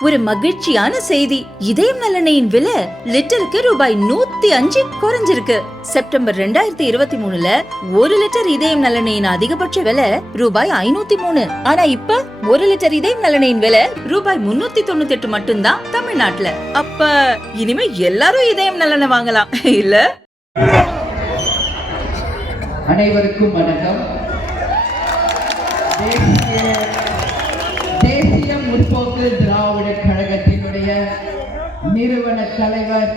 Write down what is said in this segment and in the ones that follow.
ஒரு மகிழ்ச்சியான செய்தி. இதயம் நல்லெண்ணெயின் விலை லிட்டருக்கு ரூபாய் 105 குறைஞ்சிருக்கு. செப்டம்பர் 2023ல 1 லிட்டர் இதயம் நல்லெண்ணெயின் அதிகபட்ச விலை ரூபாய் 503. ஆனா இப்ப 1 லிட்டர் இதயம் நல்லெண்ணெயின் விலை ரூபாய் 398 மட்டும்தான் தமிழ்நாட்டுல. அப்ப இனிமே எல்லாரும் இதயம் நல்லெண்ணெய் வாங்கலாம் இல்ல? அனைவருக்கும் வணக்கம். தேசிய முற்போக்கு திராவிட கழகத்தினுடைய நிறுவன தலைவர்,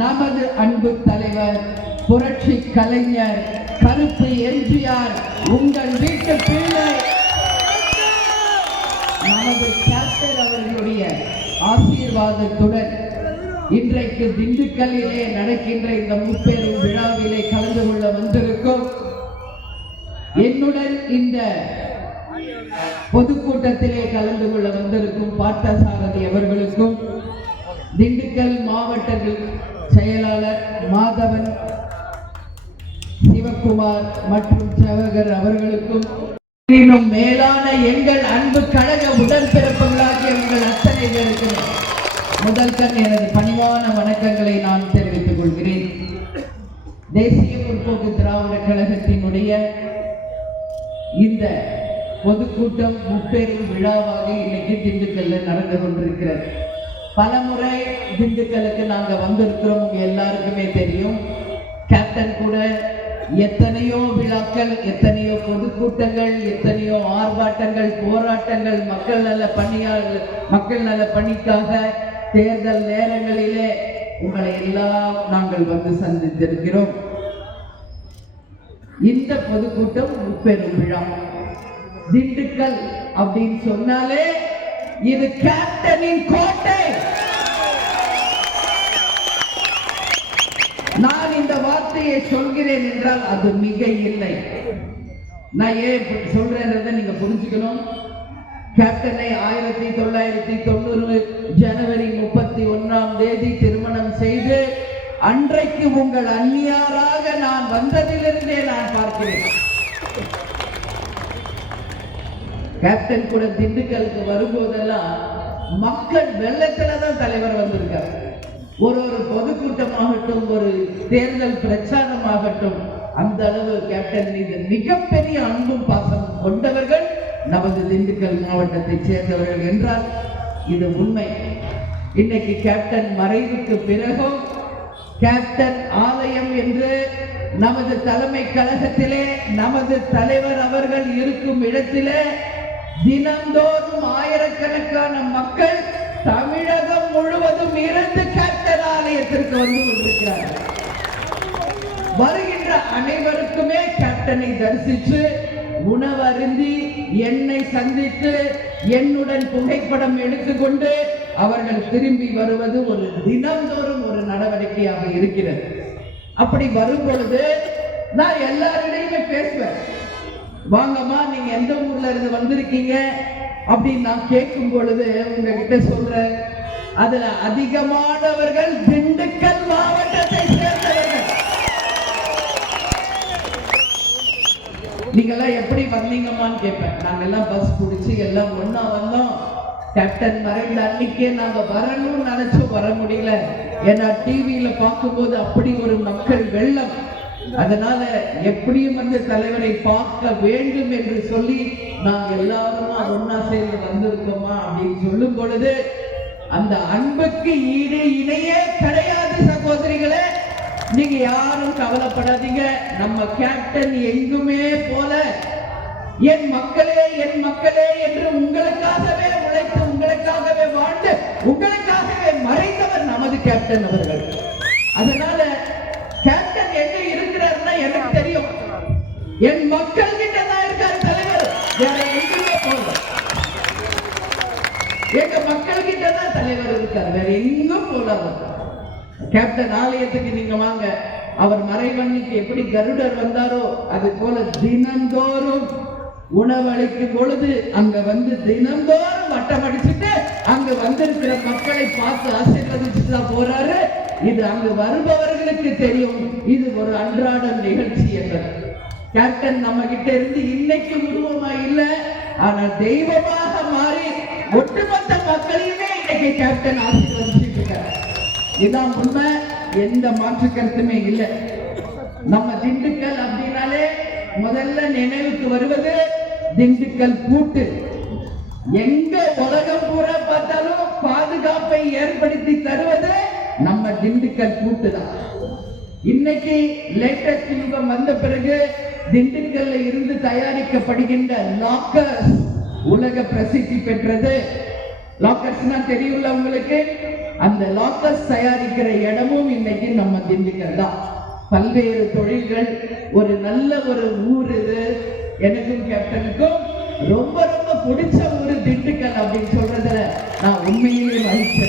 நமது அன்பு தலைவர், புரட்சி கலைஞர் கருப்பு எம்ஜிஆர், உங்கள் வீட்டு பிள்ளை நமது கேப்டன் அவர்களுடைய ஆசீர்வாதத்துடன் இன்றைக்கு திண்டுக்கல்லிலே நடக்கின்ற இந்த முப்பெரும் விழாவிலே கலந்து கொள்ள வந்திருக்கும் என்னுடன் இந்த பொதுக்கூட்டத்திலே கலந்து கொள்ள வந்திருக்கும் பார்த்தசாரதி அவர்களுக்கும், திண்டுக்கல் மாவட்ட செயலாளர் மாதவன், சிவகுமார் மற்றும் ஜவஹர் அவர்களுக்கும், இன்னும் மேலான எங்கள் அன்பு கழக உடன்பிறப்புகளாகிய உங்கள் அத்தனை பேருக்கு முதல் கண் எனது பணிவான வணக்கங்களை நான் தெரிவித்துக் கொள்கிறேன். தேசிய முற்போக்கு திராவிட கழகத்தினுடைய இந்த பொதுக்கூட்டம் முப்பெரும் விழாவாக இன்னைக்கு திண்டுக்கல்ல நடந்து கொண்டிருக்கிறது. பல முறை திண்டுக்கலுக்கு நாங்க வந்திருக்கிறோம், உங்க எல்லாருக்குமே தெரியும். கேப்டன் கூட எத்தனையோ விழாக்கள், எத்தனையோ பொதுக்கூட்டங்கள், எத்தனையோ ஆர்ப்பாட்டங்கள், போராட்டங்கள், மக்கள் நல பணிக்காக தேர்தல் நேரங்களிலே உங்களை எல்லாம் நாங்கள் வந்து சந்தித்திருக்கிறோம். இந்த பொதுக்கூட்டம் முப்பெரும் விழா. திண்டுக்கல் அப்படின்னு சொன்னாலே இது கேப்டனின் கோட்டை. நான் இந்த வார்த்தையை சொல்கிறேன் என்றால் அது மிக இல்லை. நான் ஏன் சொல்றேன்றதை நீங்க புரிஞ்சுக்கணும். கேப்டனை 1990 ஜனவரி 31 திருமணம் செய்து அன்றைக்கு உங்கள் அந்நியாராக நான் வந்ததிலிருந்தே நான் பார்க்கிறேன். கேப்டன் கூட திண்டுக்கலுக்கு வரும்போதெல்லாம் மக்கள் வெள்ளத்துலதான் தலைவர் வந்திருக்கார். ஒரு பொதுக்கூட்டமாகட்டும், ஒரு தேர்தல் பிரச்சாரமாகட்டும், அந்த அளவு கேப்டன் மீது மிகப்பெரிய அன்பும் பாசம் கொண்டவர்கள் நமது திண்டுக்கல் மாவட்டத்தை சேர்ந்தவர்கள் என்றால் இது உண்மை. இன்னைக்கு கேப்டன் மறைவுக்கு பிறகும் கேப்டன் ஆலயம் என்று நமது தலைமை கழகத்திலே நமது தலைவர் அவர்கள் இருக்கும் இடத்திலே தினந்தோறும் ஆயிரக்கணக்கான மக்கள் தமிழகம் முழுவதும் இருந்து கேப்டன் ஆலயத்திற்கு வந்து கொண்டிருக்கிறார்கள். வருகின்ற அனைவருக்குமே கேப்டனை தரிசித்து உணவு அருந்தி என்னை சந்தித்து என்னுடன் புகைப்படம் எடுத்துக்கொண்டு அவர்கள் திரும்பி வருவது ஒரு தினந்தோறும் ஒரு நடவடிக்கையாக இருக்கிறது. அப்படி வரும் பொழுது நான் எல்லாரிடையுமே பேசுவேன். வாங்கம்மா, நீங்க எந்த ஊர்ல இருந்து வந்திருக்கீங்க அப்படின்னு நான் கேட்கும் பொழுது உங்ககிட்ட சொல்றேன், அதுல அதிகமானவர்கள் திண்டுக்கல் மாவட்டத்தை சேர்ந்தவர்கள். நீங்க எல்லாம் எப்படி வந்தீங்கம்மான்னு கேட்பேன். நாங்க எல்லாம் பஸ் பிடிச்சி எல்லாம் ஒன்னா வந்தோம். கேப்டன் மறைந்த அன்னைக்கே நாங்க வரணும்னு நினைச்சோம், வர முடியல. ஏன்னா டிவியில பார்க்கும்போது அப்படி ஒரு மக்கள் வெள்ளம். அதனால எப்படியும் வந்து தலைவரை பார்க்க வேண்டும் என்று சொல்லி நாங்க எல்லாருமா ஒன்னா சேர்ந்து வந்திருக்கோமா அப்படின்னு சொல்லும் பொழுது அந்த அன்புக்கு ஈடு இணையே கிடையாது. சகோதரிகளே, நீங்க யாரும் கவலைப்படாதீங்க. நம்ம கேப்டன் எங்குமே போல என் மக்களே என்று உங்களுக்காகவே உழைத்து, உங்களுக்காகவே வாழ்ந்து, உங்களுக்காகவே மறைந்தவர் நமது கேப்டன் அவர்கள். அதனால கேப்டன் எங்க இருக்கிறார்னா எனக்கு தெரியும். என் மக்கள் கிட்ட தான் இருக்கார் தலைவர், வேற எங்குமே போல. எங்க மக்கள் கிட்ட தான் தலைவர் இருக்கார், வேற எங்கும் போல. கேப்டன் ஆலயத்துக்கு நீங்க வாங்க. அவர் மறைவன்னைக்கு எப்படி கருடர் வந்தாரோ அது போல தினந்தோறும் உணவளிக்கும் பொழுது அங்க வந்து தினந்தோறும் வட்டம் அடிச்சுட்டு அங்க வந்திருக்கிற மக்களை பார்த்து ஆசீர்வதிச்சுட்டு தான் போறாரு. இது அங்கு வருபவர்களுக்கு தெரியும், இது ஒரு அன்றாட நிகழ்ச்சி என்பது. கேப்டன் நம்ம கிட்ட இருந்து இன்னைக்கு உருவமா இல்லை, ஆனால் தெய்வமாக மாறி ஒட்டுமொத்த மக்களையுமே இன்னைக்கு கேப்டன் ஆசீர்வதிச்சுட்டு இருக்காரு. இதான் உண்மை, எந்த மாற்று கருத்துமே இல்லை. நம்ம திண்டுக்கல் அப்படின்னாலே முதல்ல நினைவுக்கு வருவது திண்டுக்கல் பூட்டு. எங்க உலகம் பூரா பார்த்தாலும் பாதுகாப்பை ஏற்படுத்தி தருவது நம்ம திண்டுக்கல் பூட்டு தான். இன்னைக்கு லேட்டஸ்ட் யுகம் வந்த பிறகு திண்டுக்கல்ல இருந்து தயாரிக்கப்படுகின்ற லாக்கர்ஸ் உலக பிரசித்தி பெற்றது. லாக்கர்ஸ்னா தெரியும்ல உங்களுக்கு. அந்த லாக்கர்ஸ் தயாரிக்கிற இடமும் இன்னைக்கு நம்ம திண்டுக்கல் தான். பல்வேறு தொழில்கள், ஒரு நல்ல ஒரு ஊர் இது. எனக்கும் கேப்டனுக்கும் ரொம்ப ரொம்ப பிடிச்ச ஊரு திண்டுக்கல் அப்படின்னு சொல்றதுல நான் உண்மையிலேயே மகிழ்ச்சி.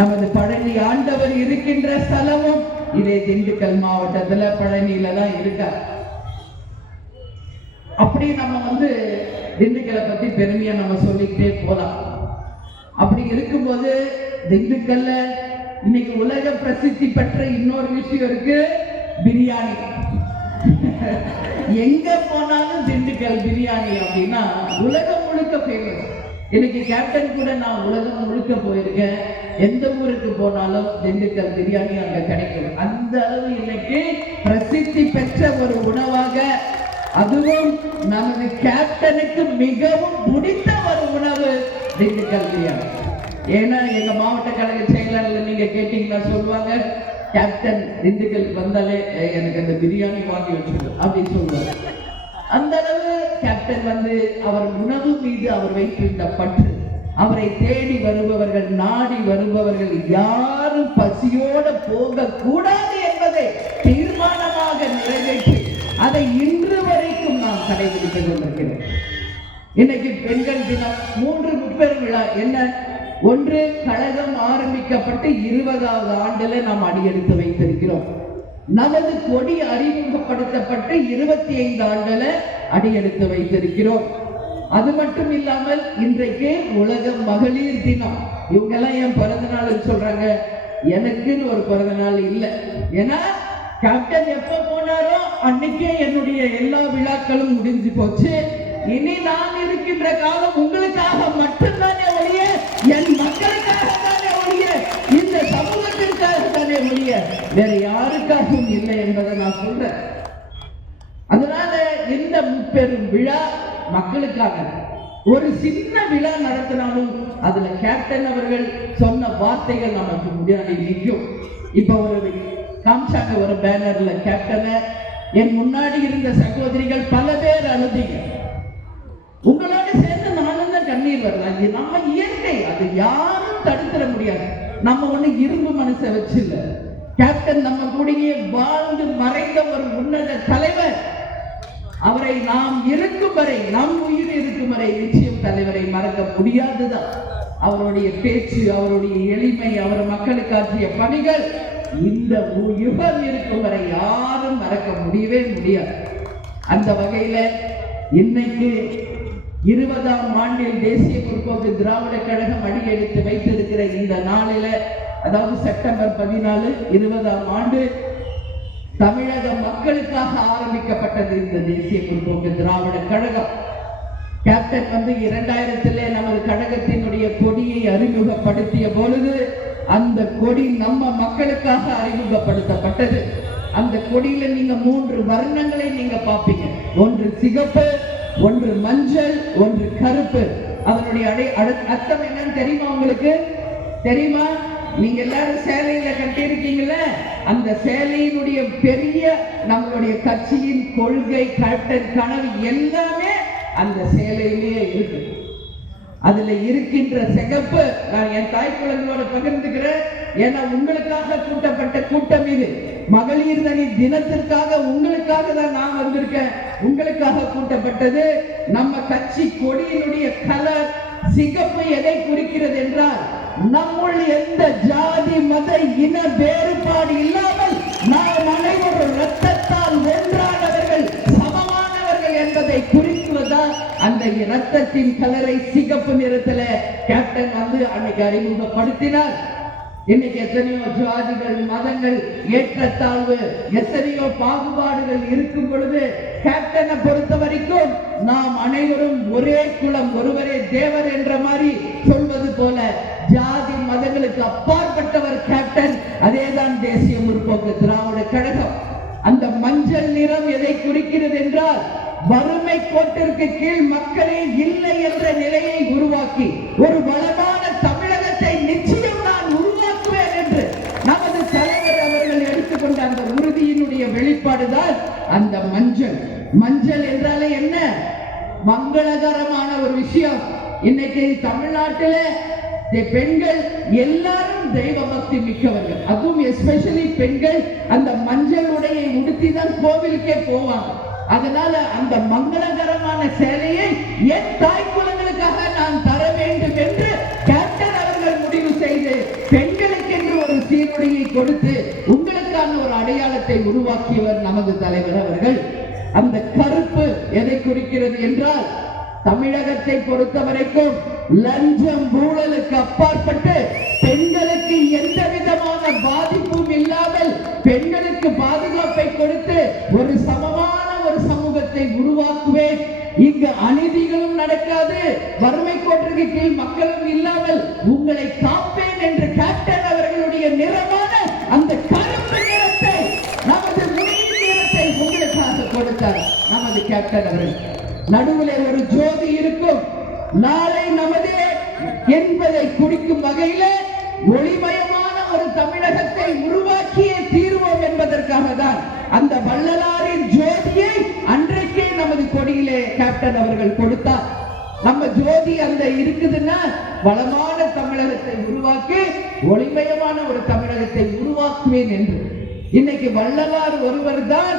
நமது பழனி ஆண்டவர் இருக்கின்ற ஸ்தலமும் இதே திண்டுக்கல் மாவட்டத்துல பழனியில தான் இருக்கார். அப்படி நம்ம திண்டுக்கலை பத்தி பெருமையா நம்ம சொல்லிக்கிட்டே போலாம். அப்படி இருக்கும்போது திண்டுக்கல்ல இன்னைக்கு உலக பிரசித்தி பெற்ற இன்னொரு விஷயம் இருக்கு, பிரியாணி. எங்க போனாலும் திண்டுக்கல் பிரியாணி அப்படின்னா உலகம் முழுக்க ஃபேமஸ். இன்னைக்கு கேப்டன் கூட நான் உலகம் முழுக்க போயிருக்கேன். எந்த ஊருக்கு போனாலும் திண்டுக்கல் பிரியாணி அங்க கிடைக்கும். அந்த அளவு இன்னைக்கு பிரசித்தி பெற்ற ஒரு உணவாக, அதுவும் நமது கேப்டனுக்கு மிகவும் பிடித்த ஒரு உணவு திண்டுக்கல் பிரியாணி. ஏன்னா எங்க மாவட்ட கழக செயலாளர் நீங்க கேட்டீங்கன்னா சொல்லுவாங்க, கேப்டன் திண்டுக்கலுக்கு வந்தாலே எனக்கு அந்த பிரியாணி வாங்கி வச்சுடு அப்படின்னு சொல்லுவாங்க. அந்த அளவு கேப்டன் அவர் உணவு மீது அவர் வைத்திருந்த பற்று, அவரை தேடி வருபவர்கள், நாடி வருபவர்கள் யாரும் பசியோட போக கூடாது என்பதை தீர்மானமாக நிறைவேற்றி அதை இன்று வரைக்கும் நாம் கடைபிடித்துக் கொண்டிருக்கிறோம். இன்னைக்கு பெண்கள் தினம் 3 முப்பெரும் விழா. என்ன? ஒன்று, கழகம் ஆரம்பிக்கப்பட்டு 20வது ஆண்டுல நாம் அடியெடுத்து வைத்திருக்கிறோம். நமது கொடி அறிமுகப்படுத்தப்பட்டு 25 ஆண்டுல அடியெடுத்து வைத்திருக்கிறோம். அது மட்டும் இல்லாமல் இன்றைக்கு உலக மகளிர் தினம். இவங்க எல்லாம் என் பிறந்த நாள் சொல்றாங்க, எனக்குன்னு ஒரு பிறந்த நாள் இல்லை. ஏன்னா கேப்டன் எப்ப போனாரோ அன்னைக்கே என்னுடைய எல்லா விழாக்களும் முடிஞ்சு போச்சு. இனி நான் இருக்கின்ற காலம் உங்களுக்காக மட்டும்தானே ஒழிய, என் மக்களுக்காக தானே ஒழிய, இந்த சமூகத்திற்காக தானே ஒழிய வேற யாருக்காகவும் இல்லை என்பதை நான் சொல்றேன். அதனால இந்த முப்பெரும் விழா மக்களுக்காக. ஒரு சின்ன விழா நடத்தினாலும் அதுல கேப்டன் அவர்கள் சொன்ன வார்த்தைகள் நமக்கு முன்னாடி நிற்கும். இப்ப ஒரு காமிச்சாங்க, ஒரு பேனர்ல கேப்டனை. என் முன்னாடி இருந்த சகோதரிகள் பல பேர் அழுதிங்க. உங்களோட சேர்ந்து நானும் தான் கண்ணீர் வரலாம். நம்ம இயற்கை, அது யாரும் தடுத்துட முடியாது. நம்ம ஒண்ணு இரும்பு மனசை வச்சு இல்ல. கேப்டன் நம்ம கூடயே வாழ்ந்து மறைந்த ஒரு உன்னத தலைவர். அவரை நாம் இருக்கும் வரை, நம் உயிர் இருக்கும் வரை நிச்சயம் தலைவரை மறக்க முடியாதுதான். அவருடைய பேச்சு, அவருடைய எளிமை, அவர் மக்களுக்கு ஆற்றிய பணிகள் இந்த யுகம் இருக்கும் வரை யாரும் மறக்க முடியவே முடியாது. அந்த வகையில இன்னைக்கு 20ஆம் ஆண்டில் தேசிய முற்போக்கு திராவிட கழகம் அடியெடுத்து வைத்திருக்கிற இந்த நாளில, அதாவது செப்டம்பர் 14, 20ஆம் ஆண்டு தமிழக மக்களுக்காக ஆரம்பிக்கப்பட்டது இந்த தேசிய முற்போக்கு திராவிட கழகம். கேப்டன் 2000 நமது கழகத்தினுடைய கொடியை அறிமுகப்படுத்திய பொழுது அந்த கொடி நம்ம மக்களுக்காக அறிமுகப்படுத்தப்பட்டது. அந்த கொடியில நீங்க 3 வர்ணங்களை நீங்க பாப்பீங்க. ஒன்று சிகப்பு, ஒன்று மஞ்சள், ஒன்று கருப்பு. அதனுடைய அர்த்தம் என்னன்னு தெரியுமா உங்களுக்கு? தெரியுமா? நீங்க எல்லாரும் சேலையில கட்டி இருக்கீங்கல்ல, அந்த சேலையினுடைய பெரிய நம்மளுடைய கட்சியின் கொள்கை, கேப்டன் கனவு எல்லாமே அந்த சேலையிலேயே இருக்கு. அதுல இருக்கின்ற சிகப்பு நான் என் தாய் குழந்தையோட பகிர்ந்துக்கிறேன். ஏன்னா உங்களுக்காக கூட்டப்பட்ட கூட்டம் இது. மகளிர் தினத்திற்காக உங்களுக்காக தான் நான் வந்திருக்கேன். உங்களுக்காக கூட்டப்பட்டது. நம்ம கட்சி கொடியினுடைய கலர் சிகப்பு எதை குறிக்கிறது என்றால், நம்முள் எந்த ஜாதி மத இன வேறுபாடு இல்லாமல் நாம் அனைவரும் இரத்தத்தால் ஒன்றானவர்கள், சமமானவர்கள் என்பதை குறிக்குவதால் அந்த இரத்தத்தின் கலரை சிகப்பு நிறத்துல கேப்டன் அன்னைக்கு அறிமுகப்படுத்தினார். இன்னைக்கு எத்தனையோ ஜாதிகள், மதங்கள், ஏற்றத்தாழ்வு, எத்தனையோ பாகுபாடுகள் இருக்கும் பொழுது கேப்டனை பொறுத்த வரைக்கும் நாம் அனைவரும் ஒரே குலம், ஒருவரே தேவர் என்ற மாதிரி சொல்வது போல ஜாதி மதங்களுக்கு அப்பாற்பட்டவர் கேப்டன். அதேதான் தேசிய முற்போக்கு திராவிட கழகம். அந்த மஞ்சள் நிறம் எதை குறிக்கிறது என்றால், வறுமை கோட்டிற்கு கீழ் மக்களே இல்லை என்ற நிலையை உருவாக்கி ஒரு வளமான தமிழகத்தை நிச்சயம் நான் உருவாக்குவேன் என்று நமது தலைவர் அவர்கள் எடுத்துக்கொண்ட அந்த உறுதியினுடைய வெளிப்பாடுதான் அந்த மஞ்சள். மஞ்சள் என்றாலே என்ன? மங்களகரமான ஒரு விஷயம். இன்னைக்கு தமிழ்நாட்டில் பெண்கள் எல்லாரும் தெய்வ பக்தி மிக்கவர்கள். அதுவும் எஸ்பெஷலி பெண்கள் அந்த மஞ்சள் உடையை உடுத்தி தான் கோவிலுக்கே போவாங்க. அதனால அந்த மங்களகரமான சேலையை என் தாய் குலங்களுக்காக நான் தர வேண்டும் என்று கேப்டன் அவர்கள் முடிவு செய்து பெண்களுக்கு என்று ஒரு சீருடையை கொடுத்து உங்களுக்கான ஒரு அடையாளத்தை உருவாக்கியவர் நமது தலைவர் அவர்கள். அந்த கருப்பு எதை குறிக்கிறது என்றால், தமிழகத்தை பொறுத்த வரைக்கும் லஞ்சம் ஊழலுக்கு அப்பாற்பட்டு பெண்களுக்கு எந்த விதமான பாதிப்பும் இல்லாமல் பெண்களுக்கு பாதுகாப்பை கொடுத்து ஒரு சமமான ஒரு சமூகத்தை உருவாக்குவேன். இங்கு அநீதிகளும் நடக்காது, வறுமை கோட்டிற்கு கீழ் மக்களும் இல்லாமல் உங்களை காப்பேன் என்று கேப்டன் அவர்களுடைய நிறமான அந்த கருப்பு நிறத்தை, நமது முனியின் நிறத்தை உங்களுக்காக கொடுத்தார் நமது கேப்டன் அவர்கள். நடுவில் ஒரு ஜோதி இருக்கும், நாளை நமதே என்பதை குறிக்கும் வகையில ஒளிமயமான ஒரு தமிழகத்தை உருவாக்கியே தீர்வோம் என்பதற்காக தான் அந்த வள்ளலாரின் ஜோதியை அன்றைக்கே நமது கொடியிலே கேப்டன் அவர்கள் கொடுத்தார். நம்ம ஜோதி அந்த இருக்குதுன்னா வளமான தமிழகத்தை உருவாக்கி ஒளிமயமான ஒரு தமிழகத்தை உருவாக்குவேன் என்று. இன்னைக்கு வள்ளலார் ஒருவர் தான்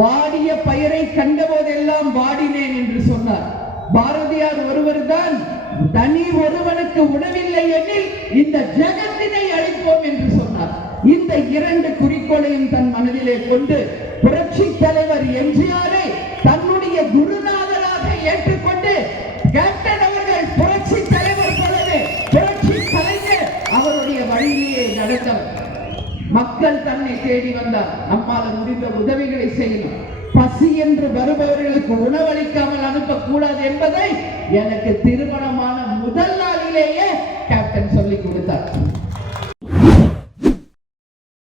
வாடிய பயிரை கண்ட போதெல்லாம் வாடினேன் என்று சொன்னார். பாரதியார் ஒருவர் தான் தனி ஒருவனுக்கு உணவில்லை எனில் இந்த ஜெகத்தினை அழிப்போம் என்று சொன்னார். இந்த இரண்டு குறிக்கோளையும் தன் மனதிலே கொண்டு புரட்சி தலைவர் எம்ஜிஆரை தன்னுடைய குருநாதராக ஏற்றுக்கொண்டு கேப்டன் அவர்கள் புரட்சி தலைவர் போலவே புரட்சி கலைஞர் அவருடைய வழியிலேயே நடந்தவர். மக்கள் தன்னை தேடி வந்தார். நம்மால் முடிந்த உதவிகளை செய்யணும். பசி என்று வருபவர்களுக்கு உணவளிக்காமல் அனுப்பக்கூடாது என்பதை எனக்கு